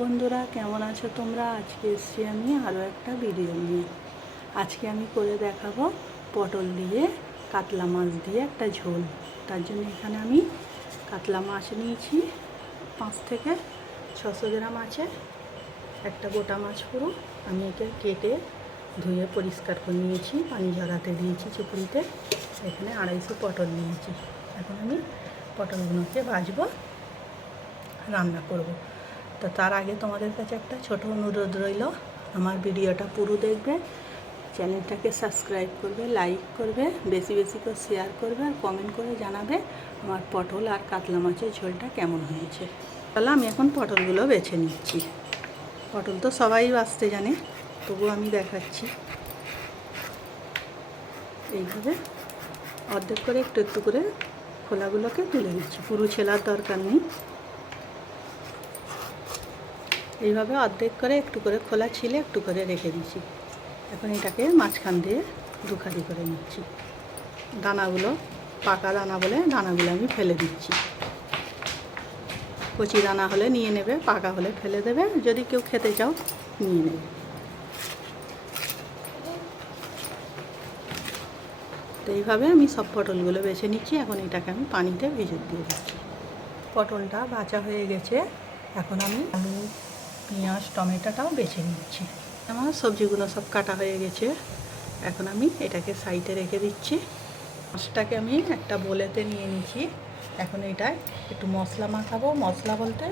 বন্ধুরা কেমন আছো তোমরা? আজকে এসেছি আমি আরও একটা ভিডিও নিয়ে। আজকে আমি করে দেখাবো পটল দিয়ে কাতলা মাছ দিয়ে একটা ঝোল। তার জন্য এখানে আমি কাতলা মাছ নিয়েছি 5 থেকে 600 গ্রাম আছে। একটা গোটা মাছ পুরো আমি একে কেটে ধুয়ে পরিষ্কার করে নিয়েছি, পানি ঝরাতে দিয়েছি চুপড়িতে। এখানে 250 পটল নিয়েছি। এখন আমি পটলগুলোকে ভাজবো, রান্না করব। তো তার আগে তোমাদের কাছে একটা ছোট অনুরোধ রইল, আমার ভিডিওটা পুরো দেখবে, চ্যানেলটাকে সাবস্ক্রাইব করবে, লাইক করবে, বেশি বেশি করে শেয়ার করবে আর কমেন্ট করে জানাবে আমার পটল আর কাতলা মাছের ঝোলটা কেমন হয়েছে। তাহলে আমি এখন পটলগুলো বেছে নিচ্ছি। পটল তো সবাই বাছতে জানে, তবু আমি দেখাচ্ছি। এইভাবে অর্ধেক করে একটু একটু করে খোলাগুলোকে তুলে দিচ্ছি, পুরো ছেলার দরকার নেই। এইভাবে অর্ধেক করে একটু করে খোলা ছিলে একটু করে রেখে দিচ্ছি। এখন এটাকে মাঝখান দিয়ে দুখারি করে নিচ্ছি। দানাগুলো পাকা দানা বলে দানাগুলো আমি ফেলে দিচ্ছি। কচি দানা হলে নিয়ে নেবে, পাকা হলে ফেলে দেবে, যদি কেউ খেতে চাও নিয়ে নেবে। তো এইভাবে আমি সব পটলগুলো বেছে নিচ্ছি। এখন এটাকে আমি পানিতে ভিজে দিয়ে দিচ্ছি। পটলটা ভাজা হয়ে গেছে। এখন আমি আলু, পেঁয়াজ, টমেটোটাও বেছে নিচ্ছি। আমার সবজিগুলো সব কাটা হয়ে গেছে। এখন আমি এটাকে সাইডে রেখে দিচ্ছি। মাছটাকে আমি একটা বোলেতে নিয়ে নিচ্ছি। এখন এটায় একটু মশলা মাখাবো। মশলা বলতে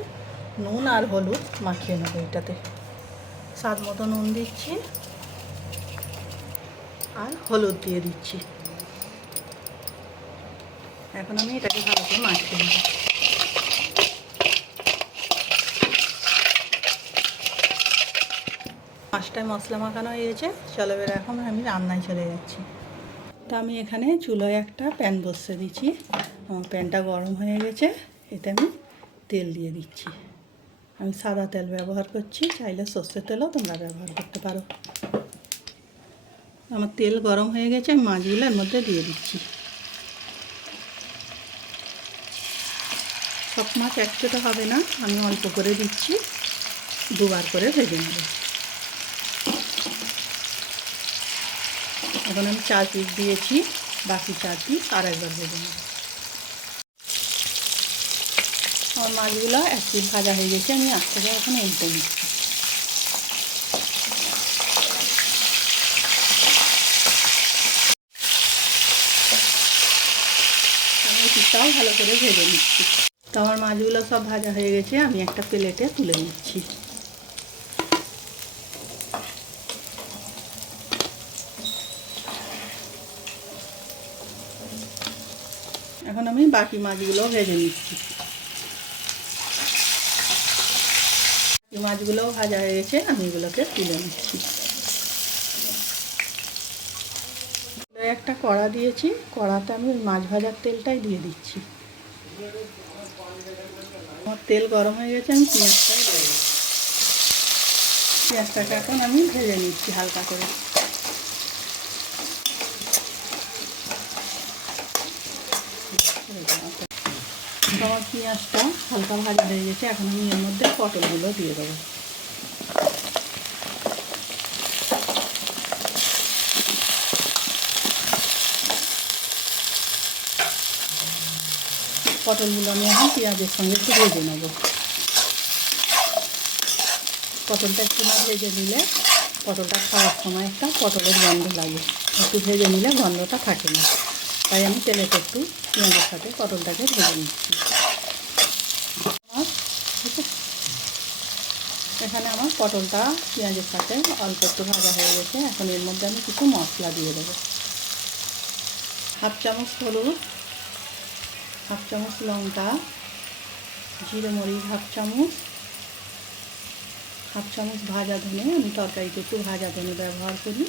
নুন আর হলুদ মাখিয়ে নেবো। এটাতে স্বাদ মতো নুন দিচ্ছি আর হলুদ দিয়ে দিচ্ছি। এখন আমি এটাকে ভালো করে মাখিয়ে নেব। মাছটায় মশলা মাখানো হয়ে গেছে। চলো এবার এখন আমি রান্নায় চলে যাচ্ছি। তো আমি এখানে চুলোয় একটা প্যান বসিয়ে দিচ্ছি। আমার প্যানটা গরম হয়ে গেছে। এতে আমি তেল দিয়ে দিচ্ছি। আমি সাদা তেল ব্যবহার করছি, চাইলে সর্ষের তেলও তোমরা ব্যবহার করতে পারো। আমার তেল গরম হয়ে গেছে, আমি মাছগুলো এর মধ্যে দিয়ে দিচ্ছি। সব মাছ একসাথে হবে না, আমি অল্প করে দিচ্ছি, দুবার করে ভেজে নেব। এখন আমি 4 পিস দিয়েছি, বাকি 4 পিস আর একবার ভেজে নেব। আমার মাছগুলো 1 পিস ভাজা হয়ে গেছে, আমি আস্তে করে এখন উল্টে নিচ্ছি। আমি পিসটাও ভালো করে ভেজে নিচ্ছি। তো আমার মাছগুলো সব ভাজা হয়ে গেছে, আমি একটা প্লেটে তুলে নিচ্ছি। এখন আমি বাকি মাছগুলো ভেজে নিচ্ছি। বাকি মাছগুলোও ভাজা হয়ে গেছে, আমি এগুলোকে তুলে নিচ্ছি। একটা কড়া দিয়েছি, কড়াতে আমি মাছ ভাজার তেলটাই দিয়ে দিচ্ছি। আমার তেল গরম হয়ে গেছে, আমি পেঁয়াজটাই দিয়ে দিচ্ছি। পেঁয়াজটাকে এখন আমি ভেজে নিচ্ছি হালকা করে। আমার পেঁয়াজটা হালকা ভাজা হয়ে গেছে, এখন আমি এর মধ্যে পটলগুলো দিয়ে দেবো। পটলগুলো আমি এখন পেঁয়াজের সঙ্গে একটু ভেজে নেব। পটলটা একটু না ভেজে নিলে পটলটা খাওয়ার সময় একটা পটলের গন্ধ লাগে, একটু ভেজে নিলে গন্ধটা থাকে না। তাই আমি তেলেতে একটু পেঁয়াজের সাথে পটলটাকে ভেজে নিচ্ছি। এখানে আমার পটলটা পেঁয়াজের সাথে অল্প একটু ভাজা হয়ে গেছে। এখন এর মধ্যে আমি কিছু মশলা দিয়ে দেবো। 1/2 চামচ হলুদ, 1/2 চামচ লঙ্কা, জিরে মরিচ 1/2 চামচ, 1/2 চামচ ভাজা ধনে। আমি তরকারিতে একটু ভাজা ধনে ব্যবহার করি,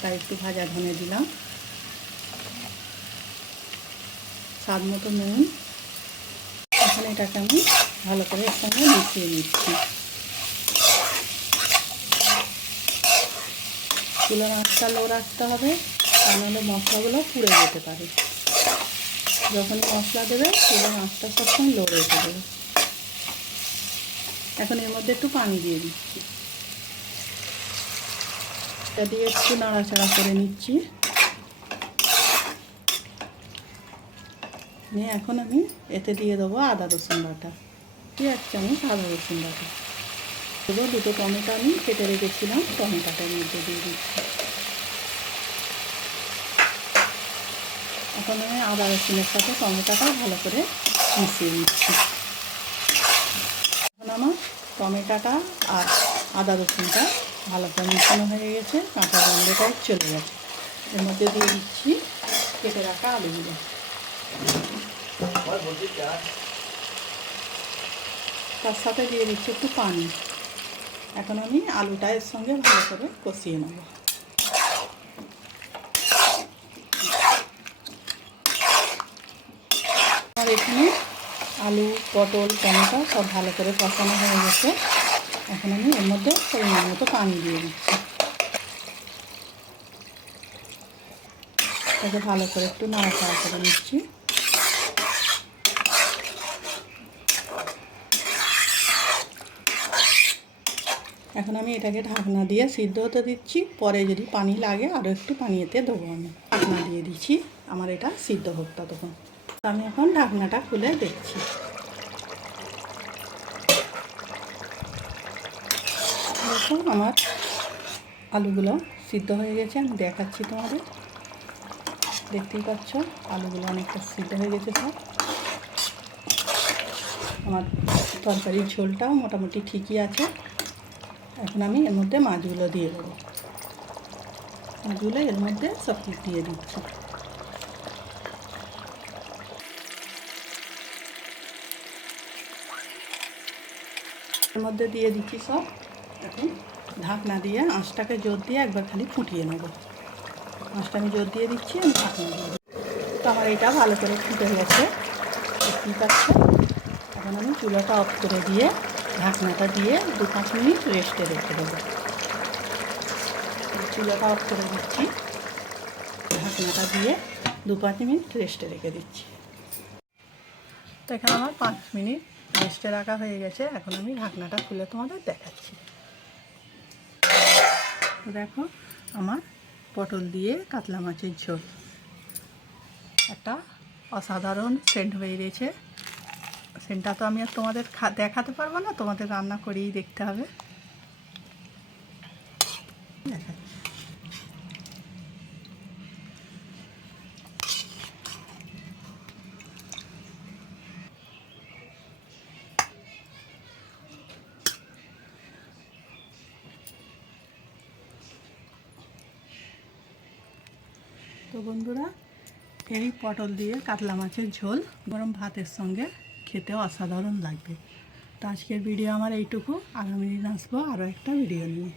তাই একটু ভাজা ধনে দিলাম। স্বাদ মতো নুন। এখন এটাকে আমি ভালো করে এর সঙ্গে মিশিয়ে নিচ্ছি। চুলার আঁচটা লো রাখতে হবে, তা নাহলে মশলাগুলো পুড়ে যেতে পারে। যখনই মশলা দেবে এবং আস্তে সবসময় লো রেখে দেবে। এখন এর মধ্যে একটু পানি দিয়ে দিচ্ছি, এটা দিয়ে একটু নাড়াচাড়া করে নিচ্ছি। নিয়ে এখন আমি এতে দিয়ে দেবো আদা রসুন বাটা, 1 চামচ আদা রসুন বাটা দেবো। 2টো টমেটো আমি কেটে রেখেছিলাম, টমেটোটার মধ্যে দিয়ে দিচ্ছি। এখন আমি আদা রসুনের সাথে টমেটোটা ভালো করে মিশিয়ে নিচ্ছি। এখন আমার টমেটোটা আর আদা রসুনটা ভালো করে মিশানো হয়ে গেছে, কাঁচা গন্ধটা চলে গেছে। এর মধ্যে দিয়ে দিচ্ছি কেটে রাখা আলুগুলো। তার সাথে দিয়ে দিচ্ছি একটু পানি। এখন আমি আলুটা এর সঙ্গে ভালো করে কষিয়ে নেব। আর এখানে আলু, পটল, টমেটো সব ভালো করে কষানো হয়ে গেছে। এখন আমি এর মধ্যে পরিমাণ মতো পানি দিয়ে দিচ্ছি। এটাকে ভালো করে একটু নাড়াচাড়া করে নিচ্ছি। এখন আমি এটাকে ঢাকনা দিয়ে সিদ্ধ হতে দিচ্ছি। পরে যদি পানি লাগে আরও একটু পানি এতে দেবো। আমি ঢাকনা দিয়ে দিচ্ছি, আমার এটা সিদ্ধ হোক ততক্ষণ। আমি এখন ঢাকনাটা খুলে দেখছি। দেখো আমার আলুগুলো সিদ্ধ হয়ে গেছে, আমি দেখাচ্ছি তোমাদের। দেখতেই পাচ্ছ আলুগুলো অনেকটা সিদ্ধ হয়ে গেছে সব। আমার তরকারির ঝোলটাও মোটামুটি ঠিকই আছে। এখন আমি এর মধ্যে মাছগুলো দিয়ে দেবো। মাছগুলো এর মধ্যে সব কিছু দিয়ে দিচ্ছি। এর মধ্যে দিয়ে দিচ্ছি সব। এখন ঢাকনা দিয়ে আঁচটাকে জোর দিয়ে একবার খালি ফুটিয়ে নেব। আঁচটা আমি জোর দিয়ে দিচ্ছি, আমি ঢাকনা দিয়ে দিচ্ছি। তো আমার এটা ভালো করে ফুটে গেছে, দেখতেই পাচ্ছ। এখন আমি চুলাটা অফ করে দিয়ে ঢাকনাটা দিয়ে 2-5 মিনিট রেস্টে রেখে দেবো। চুলাটা অফ করে দিচ্ছি, ঢাকনাটা দিয়ে 2-5 মিনিট রেস্টে রেখে দিচ্ছি। তো এখানে আমার 5 মিনিট রেস্টে রাখা হয়ে গেছে। এখন আমি ঢাকনাটা খুলে তোমাদের দেখাচ্ছি। তো দেখো আমার পটল দিয়ে কাতলা মাছের ঝোল একটা অসাধারণ সেন্ট বেরিয়েছে। সেন্টটা তো আমি আর তোমাদের দেখাতে পারবো না, তোমাদের রান্না করেই দেখতে হবে। তো বন্ধুরা, এই পটল দিয়ে কাতলা মাছের ঝোল গরম ভাতের সঙ্গে খেতেও অসাধারণ লাগবে। তো আজকের ভিডিও আমার এইটুকু। আগামী দিন আসবো আরও একটা ভিডিও নিয়ে।